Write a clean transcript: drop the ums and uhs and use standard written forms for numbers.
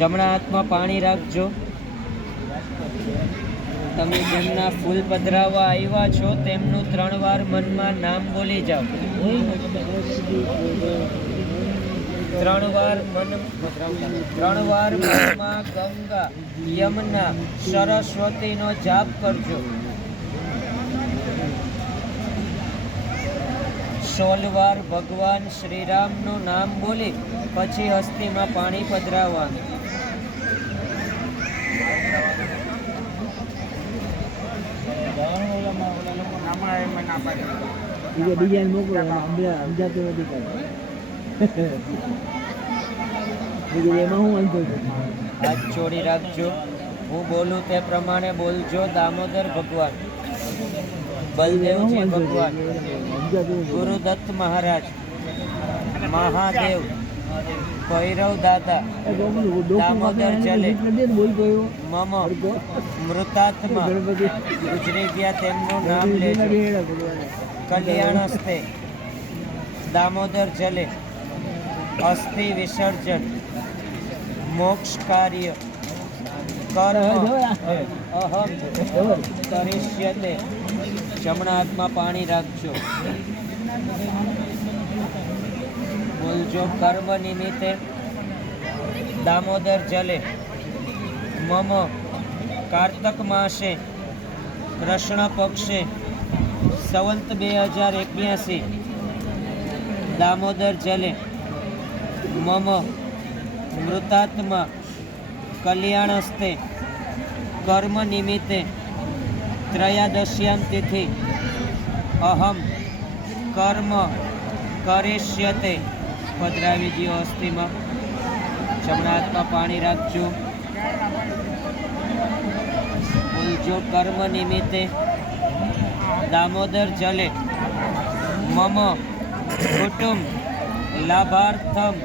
જમણા હાથમાં પાણી રાખજો. તમે જેમના ફૂલ પધરાવવા આવ્યા છો તેમનું 3 વાર મનમાં નામ બોલી જાઓ. 3 વાર મનમાં ગંગા, યમુના, સરસ્વતીનો જાપ કરજો. 16 વાર ભગવાન શ્રીરામનું નામ બોલી પછી હસ્તીમાં પાણી પધરાવવાનું. હાથ જોડી રાખજો. હું બોલું તે પ્રમાણે બોલજો. દામોદર ભગવાન, બલદેવજી ભગવાન, ગુરુદત્ત મહારાજ, મહાદેવ, ભૈરવ દાદા, દામોદર જલે, મમ મૃતાત્મા ગુજરી ગયા તેમનું નામ લેજો. કલ્યાણ હસ્તે દામોદર જલે અસ્થિ વિસર્જન, મોક્ષ કાર્ય કર્મ અહમ કરીષ્યતે. જમણા હાથમાં પાણી રાખજો. બોલજો. કર્મ નિમિત્તે દામોદર જલે મમ કાર્તક માસે કૃષ્ણ પક્ષે સંવત 2081 દામોદર જલે મમ મૃતાત્મા કલ્યાણ હસ્તે કર્મ નિમિત્તે ત્રયાદશ્યામ તિથિ અહમ કર્મ કરીષ્યતે. પધરાવી દો અસ્થિમાં. જમણા હાથમાં પાણી રાખજો. બોલજો. કર્મ નિમિત્તે દામોદર જલે મમ કુટુંબ લાભાર્થમ